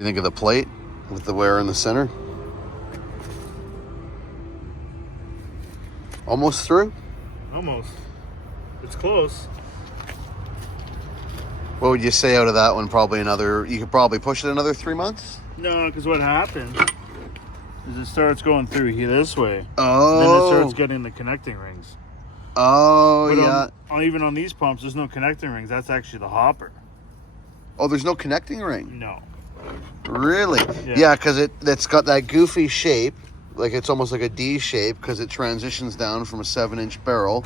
You think of the plate with the wear in the center? Almost through? Almost. It's close. What would you say out of that one? Probably another, you could probably push it another 3 months? No, because what happens is it starts going through here this way. Oh. Then it starts getting the connecting rings. Oh, But yeah. even on these pumps, there's no connecting rings. That's actually the hopper. Oh, there's no connecting ring? No. Really? Yeah, because it's got that goofy shape. Like it's almost like a D shape because it transitions down from a 7-inch barrel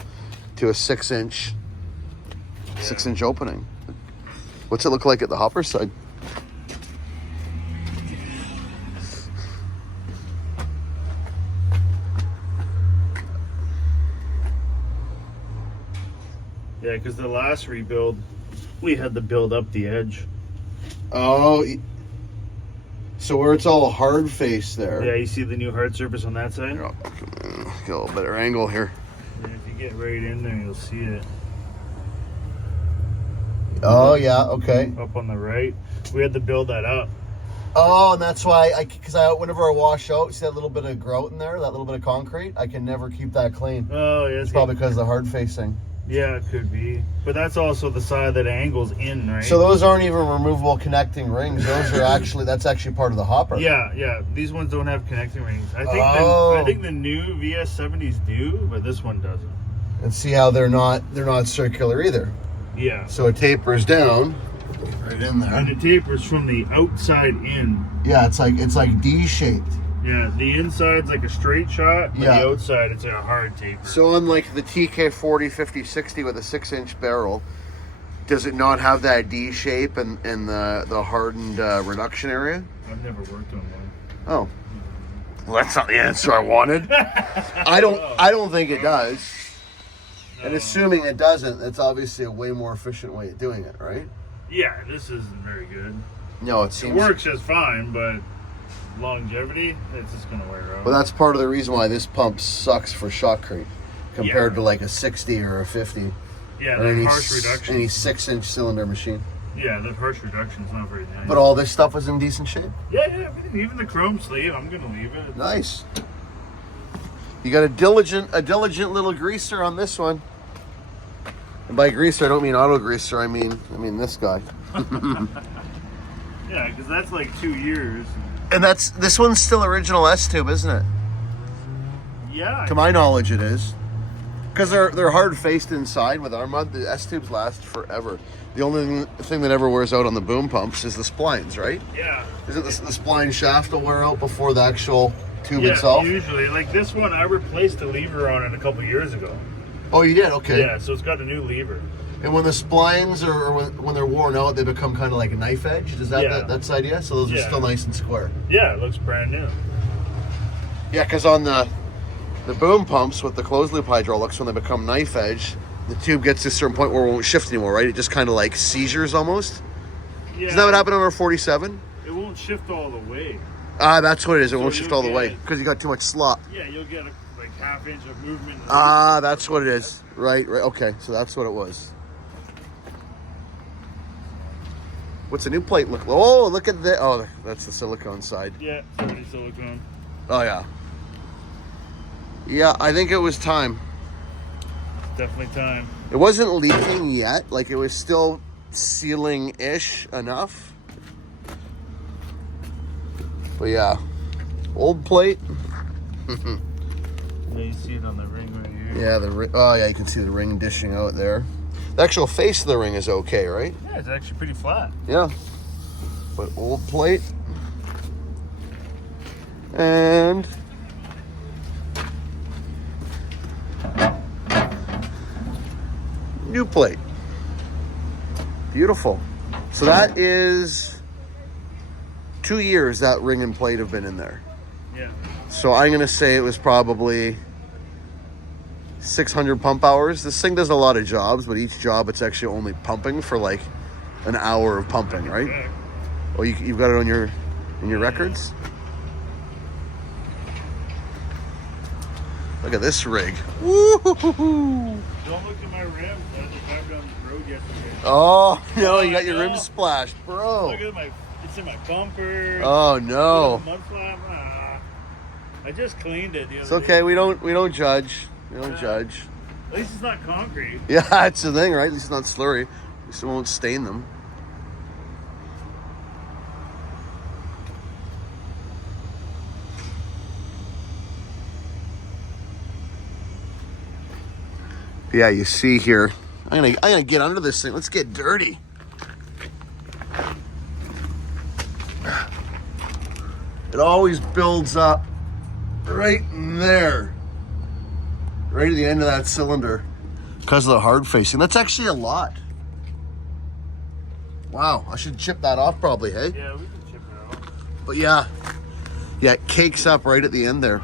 to a 6-inch opening. What's it look like at the hopper side? Yeah, because the last rebuild, we had to build up the edge. Oh, so where it's all hard face there. Yeah, you see the new hard surface on that side? Oh, get a little better angle here. And if you get right in there, you'll see it. Oh, yeah, okay. Up on the right. We had to build that up. Oh, and that's why, because whenever I wash out, see that little bit of grout in there, that little bit of concrete, I can never keep that clean. Oh, yeah. It's probably because of the hard facing. Yeah, it could be. But that's also the side that angles in, right? So those aren't even removable connecting rings. Those are that's actually part of the hopper. Yeah. These ones don't have connecting rings. I think the new VS70s do, but this one doesn't. And see how they're not circular either. Yeah. So it tapers down right in there. And it tapers from the outside in. Yeah, it's like D-shaped. Yeah, the inside's like a straight shot, but Yeah. the outside it's a hard taper. So unlike the TK40, 50, 60 with a 6-inch barrel, does it not have that D shape and the hardened reduction area? I've never worked on one. Oh, well, that's not the answer I wanted. I don't think it does. No. And assuming it doesn't, it's obviously a way more efficient way of doing it, right? Yeah, this isn't very good. No, it It seems. works just fine, but longevity, it's just gonna wear out. Well, that's part of the reason why this pump sucks for shot creep compared to like a 60 or a 50. Yeah, or the harsh reduction. Any 6-inch cylinder machine. Yeah, the harsh reduction's not very nice. But all this stuff was in decent shape. Yeah, everything, even the chrome sleeve, I'm gonna leave it. Nice. You got a diligent little greaser on this one. And by greaser, I don't mean auto greaser. I mean this guy. Yeah, because that's like 2 years. And this one's still original S-tube, isn't it? Yeah. To my knowledge, it is. Because they're hard faced inside with our mud. The S-tubes last forever. The only thing that ever wears out on the boom pumps is the splines, right? Yeah. Isn't the spline shaft will wear out before the actual tube Yeah, itself? usually. Like this one, I replaced the lever on it a couple years ago. Oh, you did? Okay. Yeah, so it's got a new lever. And when the splines when they're worn out, they become kind of like a knife edge. Is that that's the idea? So those are still nice and square. Yeah, it looks brand new. Yeah, because on the boom pumps with the closed loop hydraulics, when they become knife edge, the tube gets to a certain point where it won't shift anymore, right? It just kind of like seizures almost. Yeah. Isn't that what happened on our 47? It won't shift all the way. Ah, that's what it is. It So won't shift you'll all the way get- because you got too much slop. Yeah, you'll get like half inch of movement. Ah, that's what it is. Right. Okay, so that's what it was. What's the new plate look? Oh, look at that. Oh, that's the silicone side. Yeah, it's already silicone. Oh, yeah. Yeah, I think it was time. Definitely time. It wasn't leaking yet. Like, it was still sealing-ish enough. But, yeah. Old plate. Yeah, you see it on the ring right here. Yeah, oh, yeah, you can see the ring dishing out there. The actual face of the ring is okay, right? Yeah, it's actually pretty flat. Yeah. But old plate. And new plate. Beautiful. So that is 2 years that ring and plate have been in there. Yeah. So I'm going to say it was probably 600 pump hours. This thing does a lot of jobs, but each job it's actually only pumping for like an hour of pumping, right? Yeah. Oh, you've got it on your records? Look at this rig. Woo-hoo-hoo-hoo. Don't look at my rims. I just drove down the road yesterday. Oh, no, you got your rims splashed, bro. Look at my It's in my bumper. Oh no. Mud flap. I just cleaned it the other It's day. okay. We don't judge. We don't judge. At least it's not concrete. Yeah, that's the thing, right? At least it's not slurry. At least it won't stain them. Yeah, you see here. I'm gonna get under this thing. Let's get dirty. It always builds up right in there, right at the end of that cylinder, because of the hard facing. That's actually a lot. Wow, I should chip that off probably, hey? Yeah, we can chip it off. But yeah, it cakes up right at the end there.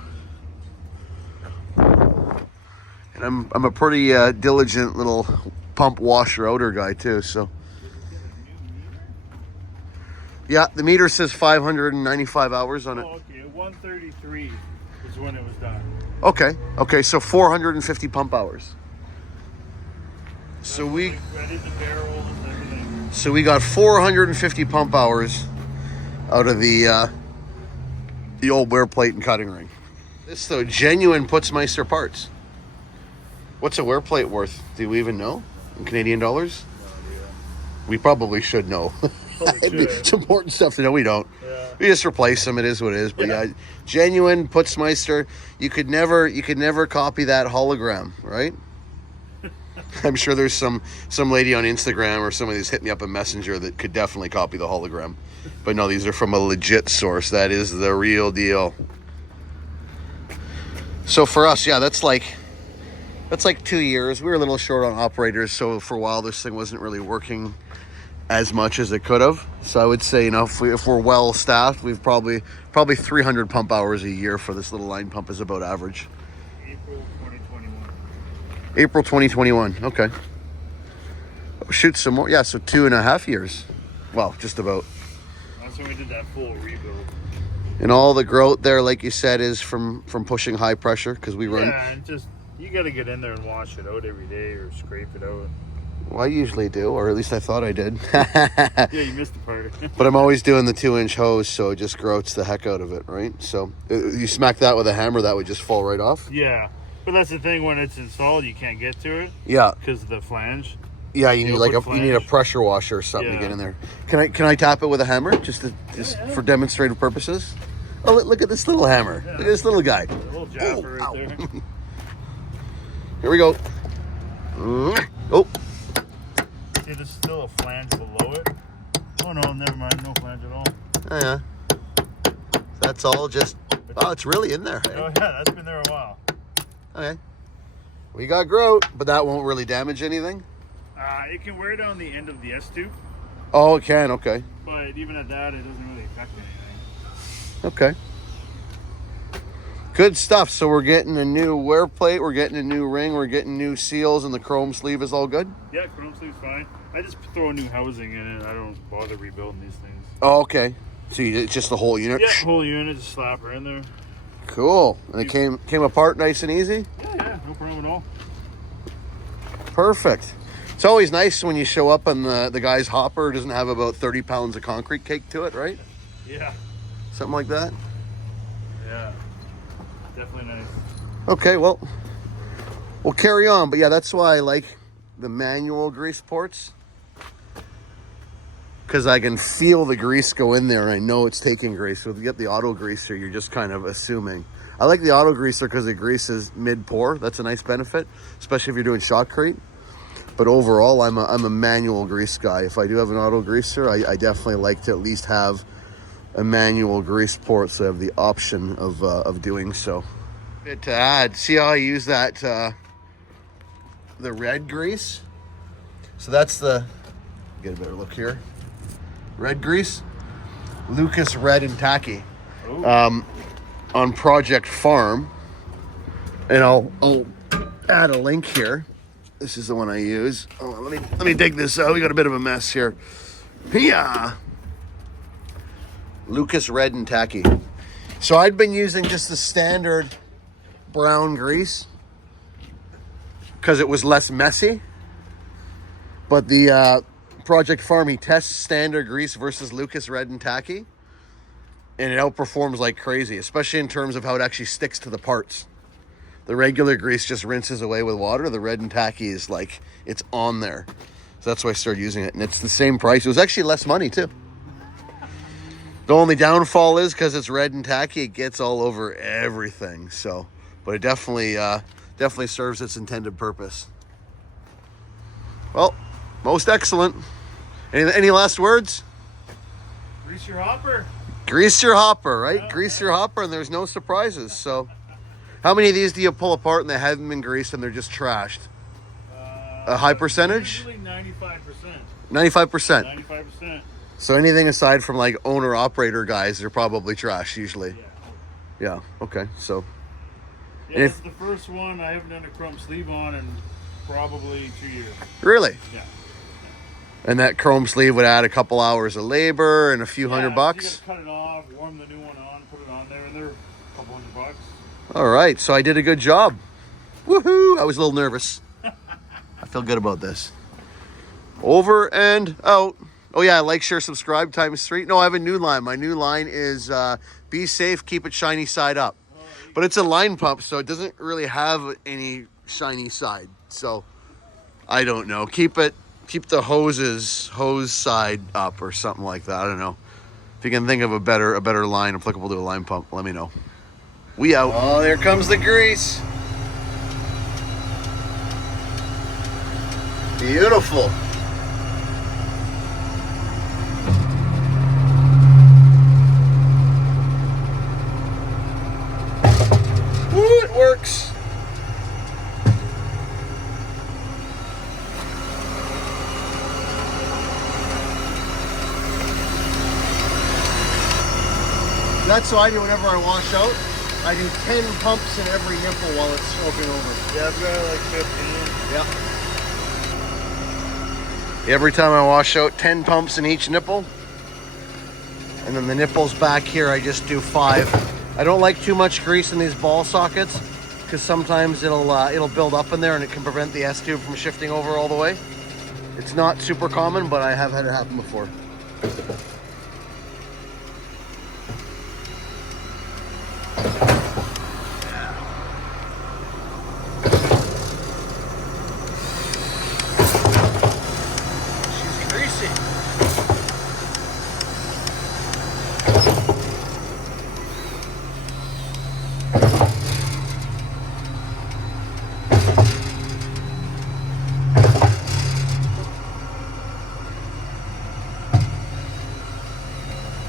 And I'm a pretty diligent little pump washer outer guy too, so. Yeah, the meter says 595 hours on it. Oh, okay, 133 is when it was done. Okay, so 450 pump hours. So we Ready the barrels and everything. So we got 450 pump hours out of the old wear plate and cutting ring. This though, genuine Putzmiester parts. What's a wear plate worth? Do we even know in Canadian dollars? We probably should know. It's important stuff to know. We don't. Yeah. We just replace them. It is what it is. But yeah, genuine Putzmeister. You could never copy that hologram, right? I'm sure there's some lady on Instagram or somebody that's hit me up in Messenger that could definitely copy the hologram. But no, these are from a legit source. That is the real deal. So for us, yeah, that's like 2 years. We were a little short on operators, so for a while this thing wasn't really working as much as it could have. So I would say, if we're well staffed, we've probably 300 pump hours a year for this little line pump is about average. April 2021. Okay. Oh, shoot, some more. Yeah, so 2.5 years. Well, just about. That's when we did that full rebuild. And all the growth there, like you said, is from pushing high pressure because we run. Yeah, and just you got to get in there and wash it out every day or scrape it out. Well, I usually do, or at least I thought I did. Yeah, you missed the part. But I'm always doing the 2-inch hose, so it just groats the heck out of it, right? So you smack that with a hammer, that would just fall right off. Yeah, but that's the thing, when it's installed, you can't get to it. Yeah. Because of the flange. Yeah, you need you need a pressure washer or something to get in there. Can I tap it with a hammer just for demonstrative purposes? Oh, look at this little hammer. Yeah. Look at this little guy. A little jabber right there. Here we go. Oh. See, there's still a flange below it. Oh no, never mind, no flange at all. Oh, yeah. That's all just. Oh, it's really in there. Hey? Oh yeah, that's been there a while. Okay. We got grout, but that won't really damage anything. It can wear down the end of the S-tube. Oh, it can. Okay. But even at that, it doesn't really affect anything. Okay. Good stuff. So we're getting a new wear plate, we're getting a new ring, we're getting new seals, and the chrome sleeve is all good? Yeah, chrome sleeve's fine. I just throw new housing in it. I don't bother rebuilding these things. Oh, okay. So it's just the whole unit? Yeah, whole unit, just slap her in there. Cool. And it came apart nice and easy? Yeah, no problem at all. Perfect. It's always nice when you show up and the guy's hopper doesn't have about 30 pounds of concrete caked to it, right? Yeah. Something like that? Yeah. Definitely nice. Okay, well, we'll carry on. But yeah, that's why I like the manual grease ports. Because I can feel the grease go in there and I know it's taking grease. So if you get the auto greaser, you're just kind of assuming. I like the auto greaser because it greases mid-pour. That's a nice benefit, especially if you're doing shotcrete. But overall, I'm a manual grease guy. If I do have an auto greaser, I definitely like to at least have a manual grease port, so I have the option of doing so. Bit to add. See how I use that the red grease? So that's get a better look here. Red grease, Lucas Red and Tacky, on Project Farm, and I'll add a link here. This is the one I use. Oh, let me dig this out. We got a bit of a mess here. Yeah, Lucas Red and Tacky. So I'd been using just the standard brown grease because it was less messy, but the Project Farm, he tests standard grease versus Lucas Red and Tacky, and it outperforms like crazy, especially in terms of how it actually sticks to the parts. The regular grease just rinses away with water. The Red and Tacky is like, it's on there. So that's why I started using it, and it's the same price. It was actually less money too. The only downfall is because it's Red and Tacky, it gets all over everything. So, but it definitely serves its intended purpose. Well, most excellent. Any last words? Grease your hopper. Grease your hopper, right? Yeah, Grease your hopper, and there's no surprises. So, how many of these do you pull apart and they haven't been greased and they're just trashed? A high percentage? Usually 95%. 95%. 95%. So anything aside from like owner-operator guys are probably trash usually. Yeah. Okay. So. Yeah, it's the first one I haven't done a chrome sleeve on in probably 2 years. Really? Yeah. And that chrome sleeve would add a couple hours of labor and a few $100. You gotta cut it off, warm the new one on, put it on there, and they're a couple $100. All right. So I did a good job. Woohoo! I was a little nervous. I feel good about this. Over and out. Oh yeah, like, share, subscribe ×3. No, I have a new line. My new line is be safe, keep it shiny side up. But it's a line pump, so it doesn't really have any shiny side. So I don't know. Keep the hose side up or something like that. I don't know. If you can think of a better line applicable to a line pump, let me know. We out. Oh, there comes the grease. Beautiful. Woo, it works. That's what I do whenever I wash out. I do 10 pumps in every nipple while it's soaking over. Yeah, I've got like 15. Yep. Every time I wash out, 10 pumps in each nipple. And then the nipples back here, I just do 5. I don't like too much grease in these ball sockets because sometimes it'll build up in there and it can prevent the S-tube from shifting over all the way. It's not super common, but I have had it happen before.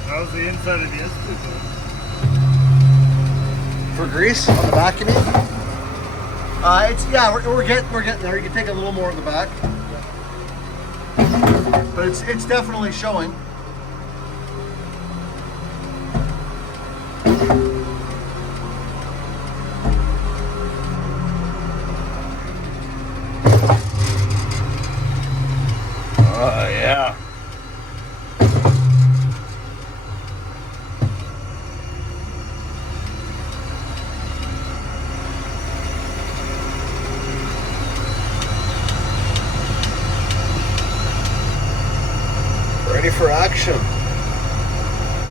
How's the inside of the S-tube though? For grease on the back, you mean? We're getting there. You can take a little more of the back, but it's definitely showing. Oh yeah. Ready for action.